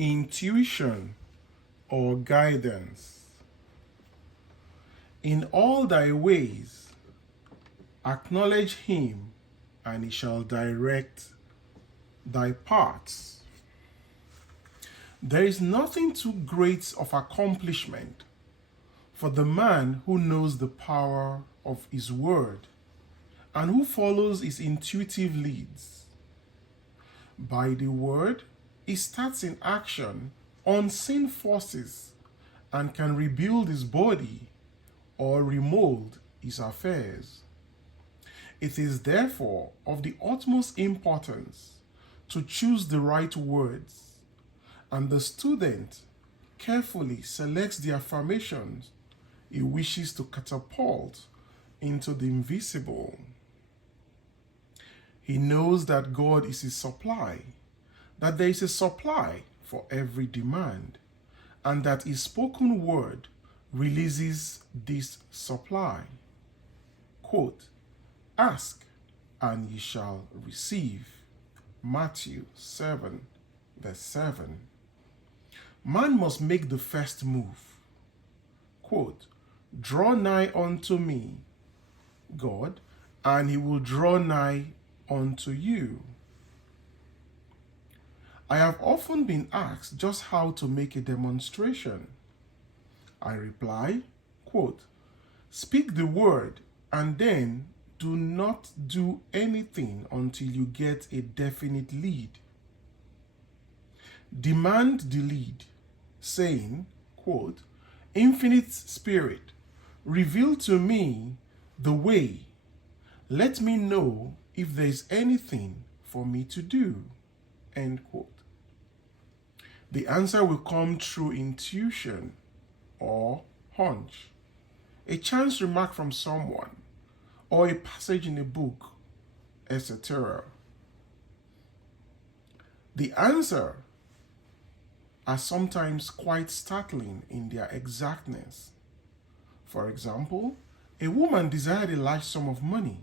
Intuition or guidance. In all thy ways, acknowledge him, and he shall direct thy paths. There is nothing too great of accomplishment for the man who knows the power of his word and who follows his intuitive leads. By the word, he starts in action unseen forces and can rebuild his body or remold his affairs. It is therefore of the utmost importance to choose the right words, and the student carefully selects the affirmations he wishes to catapult into the invisible. He knows that God is his supply, that there is a supply for every demand, and that his spoken word releases this supply. Quote, ask and ye shall receive. Matthew 7, verse 7. Man must make the first move. Quote, draw nigh unto me, God, and he will draw nigh unto you. I have often been asked just how to make a demonstration. I reply, quote, speak the word and then do not do anything until you get a definite lead. Demand the lead, saying, quote, Infinite Spirit, reveal to me the way. Let me know if there is anything for me to do, end quote. The answer will come through intuition or hunch, a chance remark from someone, or a passage in a book, etc. The answer are sometimes quite startling in their exactness. For example, a woman desired a large sum of money.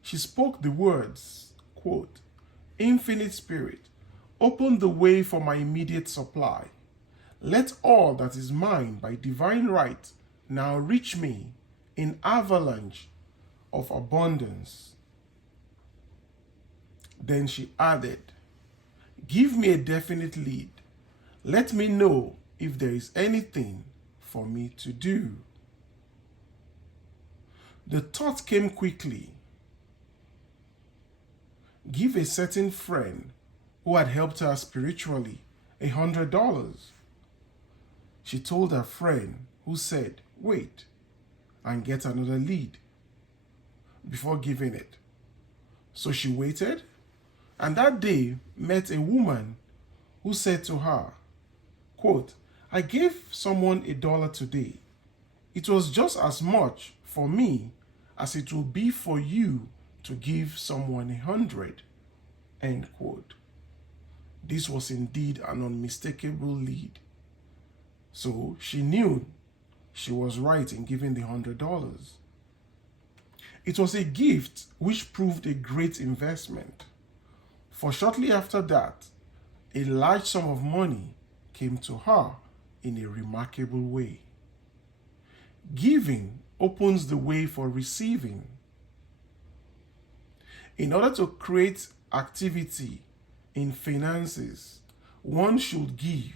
She spoke the words, quote, Infinite Spirit, open the way for my immediate supply. Let all that is mine by divine right now reach me in avalanche of abundance. Then she added, give me a definite lead. Let me know if there is anything for me to do. The thought came quickly. Give a certain friend who had helped her spiritually $100. She told her friend, who said, wait, and get another lead before giving it. So she waited, and that day met a woman who said to her, quote, I gave someone $1 today. It was just as much for me as it will be for you to give someone 100, end quote. This was indeed an unmistakable lead. So she knew she was right in giving the $100. It was a gift which proved a great investment, for shortly after that, a large sum of money came to her in a remarkable way. Giving opens the way for receiving. In order to create activity in finances, one should give.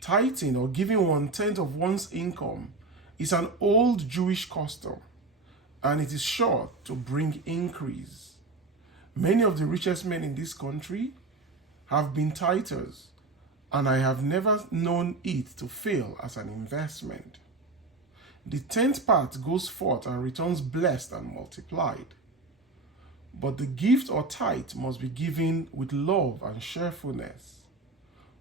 Tithing or giving 1/10 of one's income is an old Jewish custom, and it is sure to bring increase. Many of the richest men in this country have been tithers, and I have never known it to fail as an investment. The 10th part goes forth and returns blessed and multiplied. But the gift or tithe must be given with love and cheerfulness.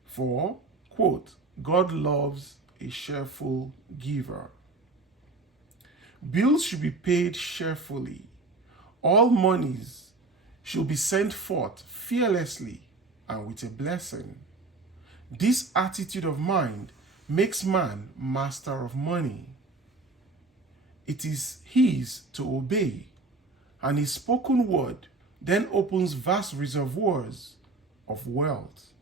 For, quote, God loves a cheerful giver. Bills should be paid cheerfully. All monies should be sent forth fearlessly and with a blessing. This attitude of mind makes man master of money. It is his to obey, and his spoken word then opens vast reservoirs of wealth.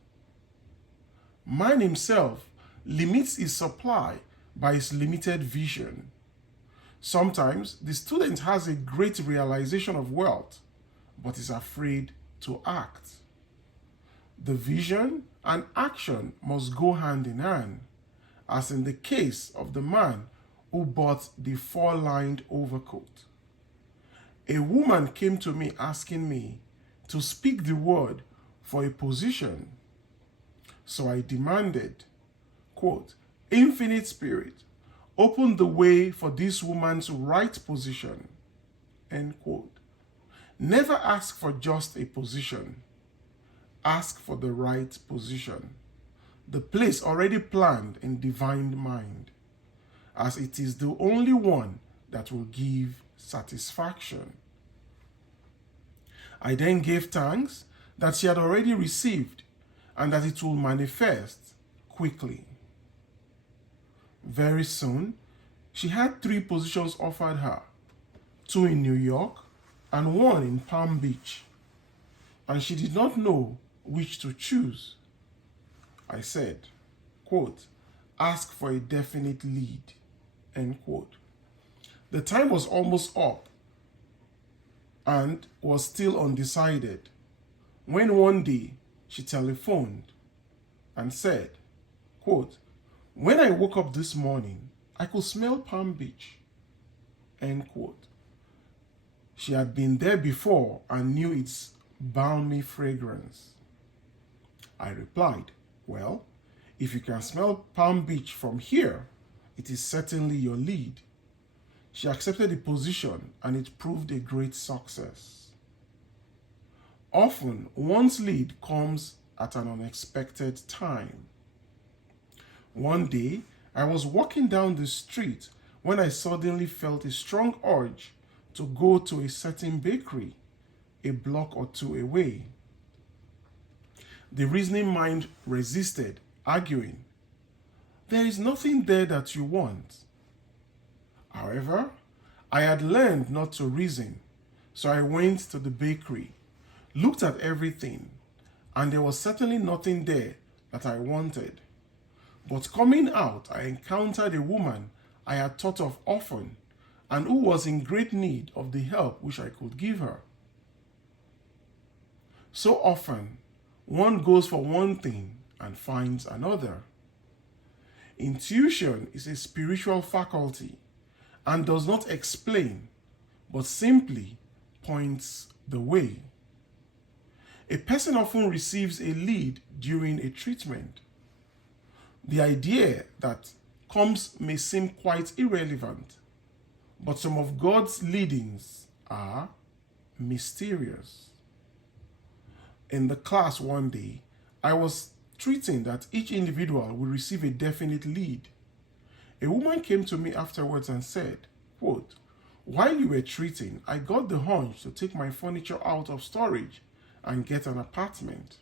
Man himself limits his supply by his limited vision. Sometimes the student has a great realization of wealth, but is afraid to act. The vision and action must go hand in hand, as in the case of the man who bought the four-lined overcoat. A woman came to me asking me to speak the word for a position. So I demanded, quote, "Infinite Spirit, open the way for this woman's right position," end quote. Never ask for just a position. Ask for the right position, the place already planned in divine mind, as it is the only one that will give satisfaction. I then gave thanks that she had already received and that it will manifest quickly. Very soon, she had 3 positions offered her, 2 in New York and 1 in Palm Beach, and she did not know which to choose. I said, quote, "Ask for a definite lead," end quote. The time was almost up and was still undecided when one day she telephoned and said, quote, "When I woke up this morning, I could smell Palm Beach," end quote. She had been there before and knew its balmy fragrance. I replied, "Well, if you can smell Palm Beach from here, it is certainly your lead." She accepted the position and it proved a great success. Often, one's lead comes at an unexpected time. One day, I was walking down the street when I suddenly felt a strong urge to go to a certain bakery a block or 2 away. The reasoning mind resisted, arguing, "There is nothing there that you want." However, I had learned not to reason, so I went to the bakery, looked at everything, and there was certainly nothing there that I wanted. But coming out, I encountered a woman I had thought of often and who was in great need of the help which I could give her. So often, one goes for one thing and finds another. Intuition is a spiritual faculty and does not explain, but simply points the way. A person often receives a lead during a treatment. The idea that comes may seem quite irrelevant, but some of God's leadings are mysterious. In the class one day, I was treating that each individual will receive a definite lead. A woman came to me afterwards and said, quote, "While you were treating, I got the hunch to take my furniture out of storage and get an apartment."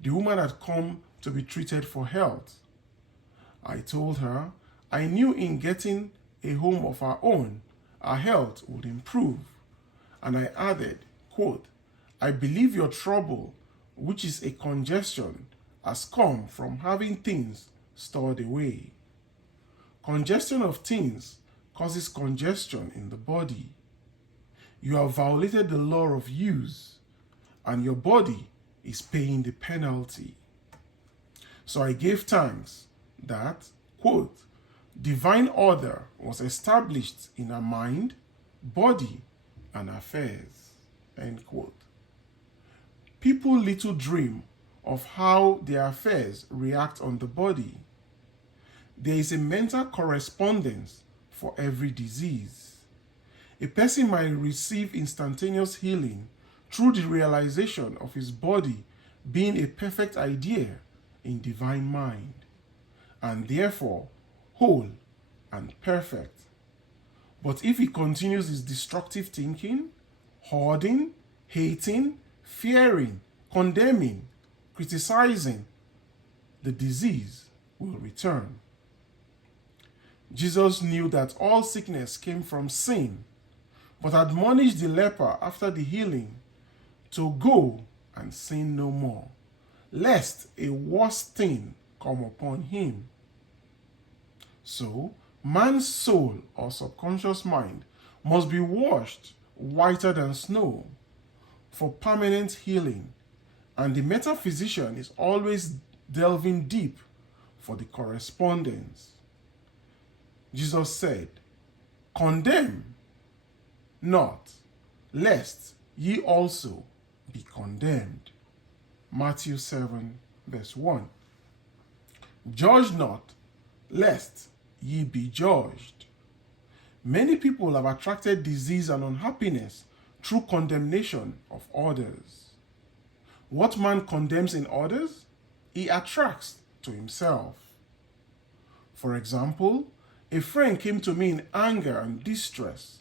The woman had come to be treated for health. I told her I knew in getting a home of our own, our health would improve. And I added, quote, "I believe your trouble, which is a congestion, has come from having things stored away. Congestion of things causes congestion in the body. You have violated the law of use, and your body is paying the penalty." So I gave thanks that, quote, "divine order was established in her mind, body, and affairs," end quote. People little dream of how their affairs react on the body. There is a mental correspondence for every disease. A person might receive instantaneous healing through the realization of his body being a perfect idea in divine mind, and therefore whole and perfect. But if he continues his destructive thinking, hoarding, hating, fearing, condemning, criticizing, the disease will return. Jesus knew that all sickness came from sin, but admonished the leper after the healing to go and sin no more, lest a worse thing come upon him. So, man's soul or subconscious mind must be washed whiter than snow for permanent healing, and the metaphysician is always delving deep for the correspondence. Jesus said, "Condemn not, lest ye also be condemned." Matthew 7, verse 1. Judge not, lest ye be judged. Many people have attracted disease and unhappiness through condemnation of others. What man condemns in others, he attracts to himself. For example, a friend came to me in anger and distress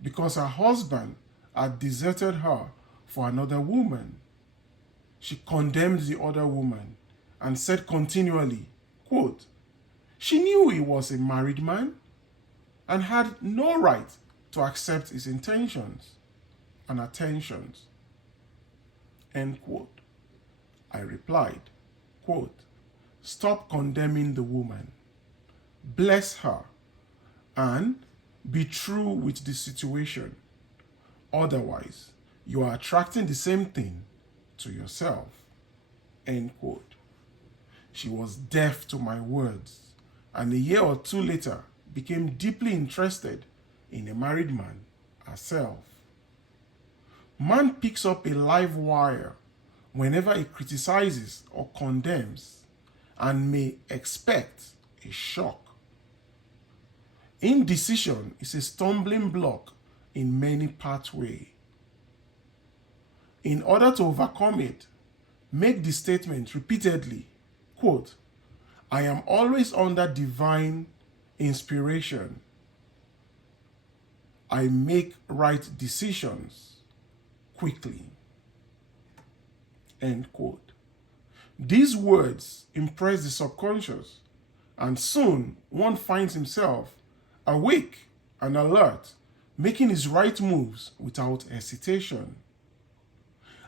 because her husband had deserted her for another woman. She condemned the other woman and said continually, quote, she knew he was a married man and had no right to accept his intentions and attentions. End quote. I replied, quote, stop condemning the woman, bless her, and be true with the situation. Otherwise, you are attracting the same thing to yourself. End quote. She was deaf to my words, and a year or two later became deeply interested in a married man herself. Man picks up a live wire whenever he criticizes or condemns and may expect a shock. Indecision is a stumbling block in many pathways. In order to overcome it, make the statement repeatedly, quote, I am always under divine inspiration. I make right decisions quickly. End quote. These words impress the subconscious, and soon one finds himself awake and alert, making his right moves without hesitation.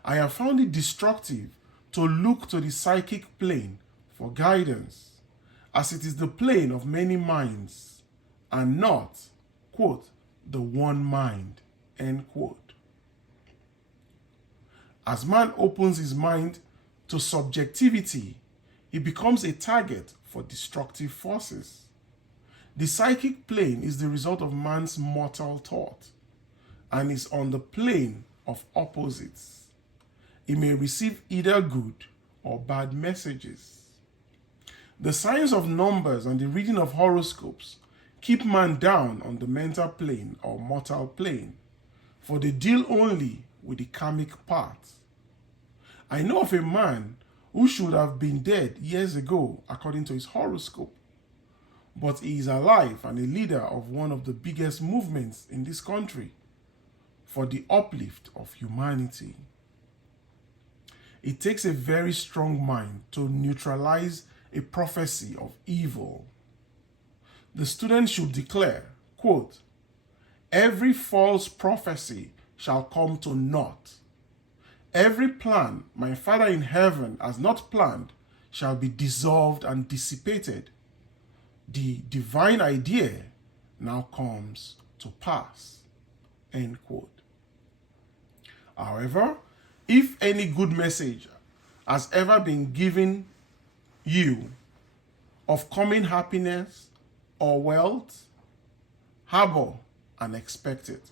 I have found it destructive to look to the psychic plane for guidance, as it is the plane of many minds and not, quote, the one mind, end quote. As man opens his mind to subjectivity, he becomes a target for destructive forces. The psychic plane is the result of man's mortal thought and is on the plane of opposites. He may receive either good or bad messages. The science of numbers and the reading of horoscopes keep man down on the mental plane or mortal plane, for they deal only with the karmic part. I know of a man who should have been dead years ago according to his horoscope, but he is alive and a leader of one of the biggest movements in this country for the uplift of humanity. It takes a very strong mind to neutralize a prophecy of evil. The student should declare, quote, every false prophecy shall come to naught. Every plan my Father in heaven has not planned shall be dissolved and dissipated. The divine idea now comes to pass. End quote. However, if any good message has ever been given you of coming happiness or wealth, harbor and expect it,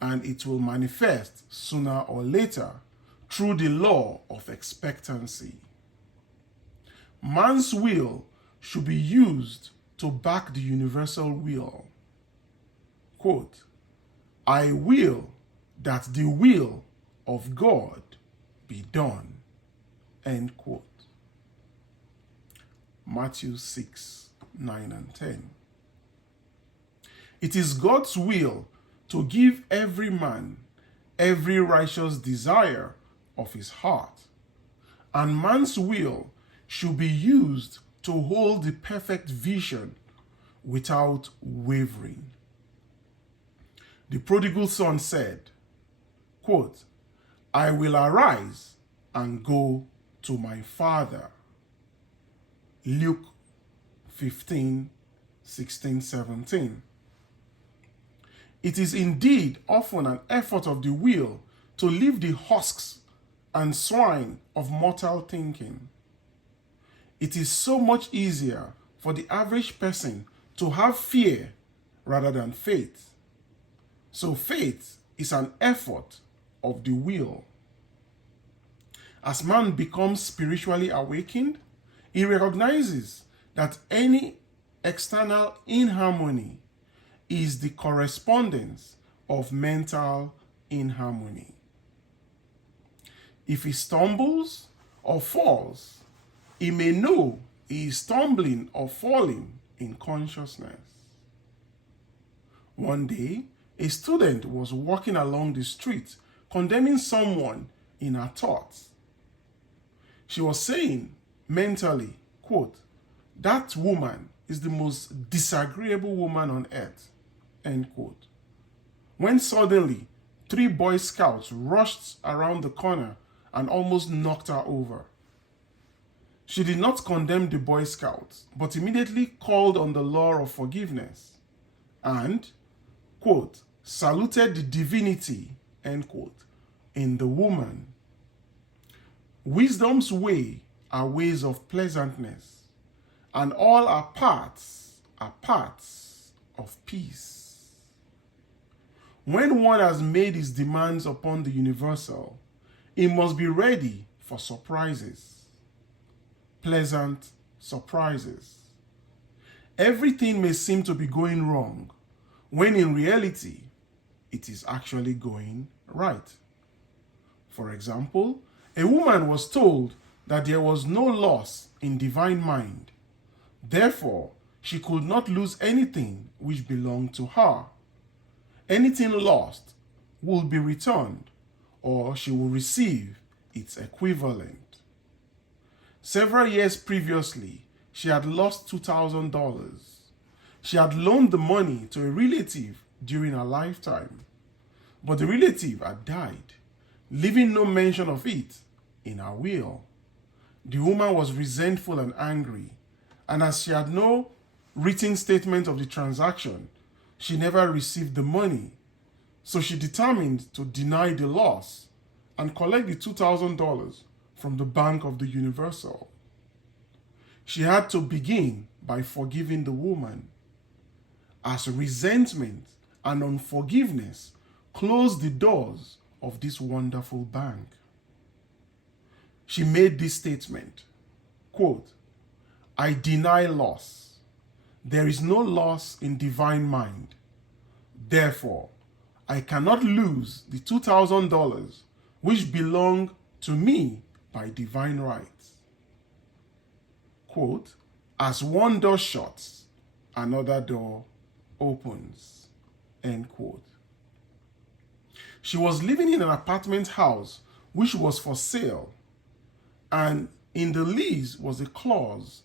and it will manifest sooner or later through the law of expectancy. Man's will should be used to back the universal will. Quote, I will that the will of God be done. End quote. Matthew 6, 9 and 10. It is God's will to give every man every righteous desire of his heart, and man's will should be used to hold the perfect vision without wavering. The prodigal son said, quote, I will arise and go to my Father. Luke 15:16-17. It is indeed often an effort of the will to leave the husks and swine of mortal thinking. It is so much easier for the average person to have fear rather than faith. So faith is an effort of the will. As man becomes spiritually awakened, he recognizes that any external inharmony is the correspondence of mental inharmony. If he stumbles or falls, he may know he is stumbling or falling in consciousness. One day, a student was walking along the street condemning someone in her thoughts. She was saying mentally, quote, "That woman is the most disagreeable woman on earth," end quote. When suddenly, 3 Boy Scouts rushed around the corner and almost knocked her over. She did not condemn the Boy Scouts, but immediately called on the law of forgiveness and, quote, saluted the divinity, end quote, in the woman. Wisdom's way are ways of pleasantness, and all our paths are paths of peace. When one has made his demands upon the universal, he must be ready for surprises. Pleasant surprises. Everything may seem to be going wrong, when in reality, it is actually going right. For example, a woman was told that there was no loss in divine mind. Therefore, she could not lose anything which belonged to her. Anything lost will be returned, or she will receive its equivalent. Several years previously, she had lost $2,000. She had loaned the money to a relative during her lifetime, but the relative had died, leaving no mention of it in her will. The woman was resentful and angry, and as she had no written statement of the transaction, she never received the money. So she determined to deny the loss and collect the $2,000 from the Bank of the Universal. She had to begin by forgiving the woman, as resentment and unforgiveness closed the doors of this wonderful bank. She made this statement, quote, "I deny loss. There is no loss in divine mind. Therefore, I cannot lose the $2,000 which belong to me by divine rights." Quote, "As one door shuts, another door opens," end quote. She was living in an apartment house which was for sale, and in the lease was a clause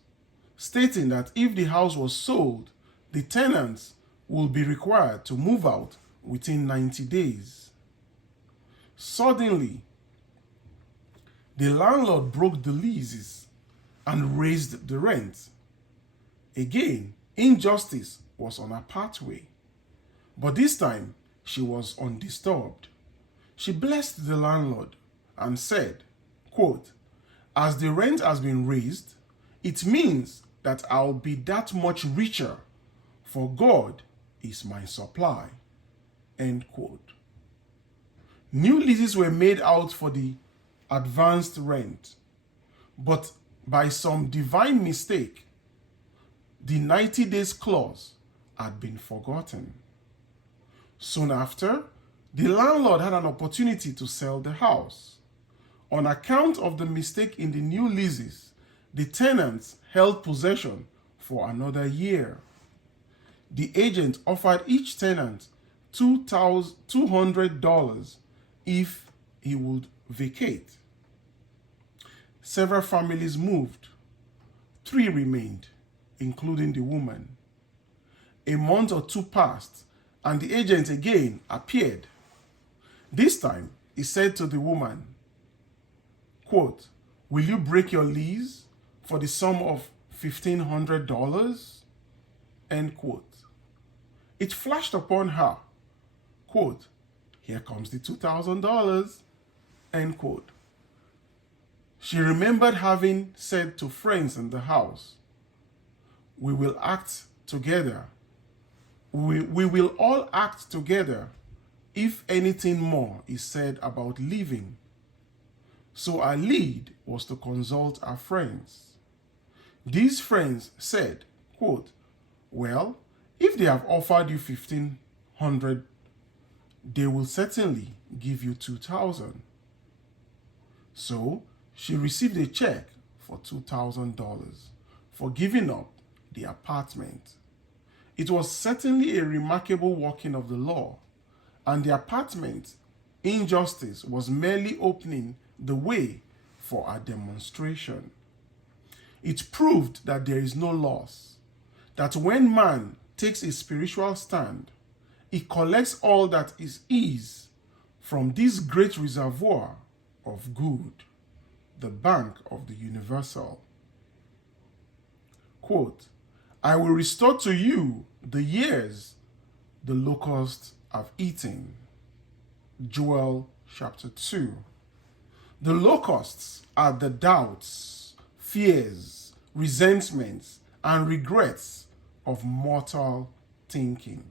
stating that if the house was sold, the tenants would be required to move out within 90 days. Suddenly, the landlord broke the leases and raised the rent. Again, injustice was on her pathway, but this time she was undisturbed. She blessed the landlord and said, quote, "As the rent has been raised, it means that I'll be that much richer, for God is my supply," end quote. New leases were made out for the advanced rent, but by some divine mistake, the 90 days clause had been forgotten. Soon after, the landlord had an opportunity to sell the house. On account of the mistake in the new leases, the tenants held possession for another year. The agent offered each tenant $200 if he would vacate. Several families moved. 3 remained, including the woman. A month or 2 passed, and the agent again appeared. This time, he said to the woman, quote, Will you break your lease for the sum of $1,500? End quote. It flashed upon her, quote, here comes the $2,000, end quote. She remembered having said to friends in the house, we will act together. We will all act together if anything more is said about leaving. So our lead was to consult our friends. These friends said, quote, well, if they have offered you $1,500, they will certainly give you $2,000. So she received a check for $2,000 for giving up the apartment. It was certainly a remarkable working of the law, and the apartment injustice was merely opening the way for a demonstration. It proved that there is no loss, that when man takes a spiritual stand, he collects all that is from this great reservoir of good, the bank of the universal. Quote, I will restore to you the years the locusts have eaten. Joel chapter 2. The locusts are the doubts, fears, resentments, and regrets of mortal thinking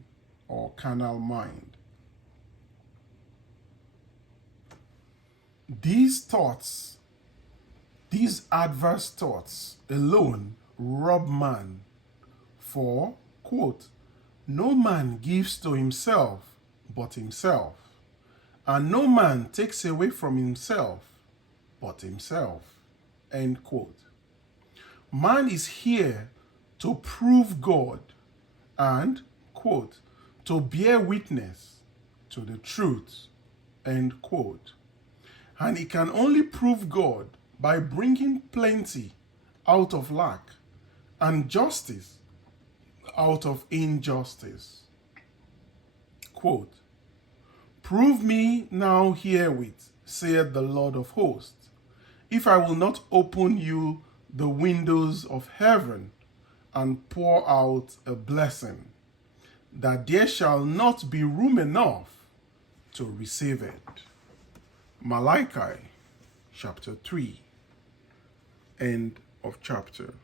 or carnal mind. These thoughts, these adverse thoughts alone rob man. For, quote, no man gives to himself but himself, and no man takes away from himself but himself, end quote. Man is here to prove God and, quote, to bear witness to the truth, end quote. And he can only prove God by bringing plenty out of lack and justice out of injustice. Quote, prove me now herewith, saith the Lord of hosts, if I will not open you the windows of heaven and pour out a blessing, that there shall not be room enough to receive it. Malachi chapter 3, end of chapter.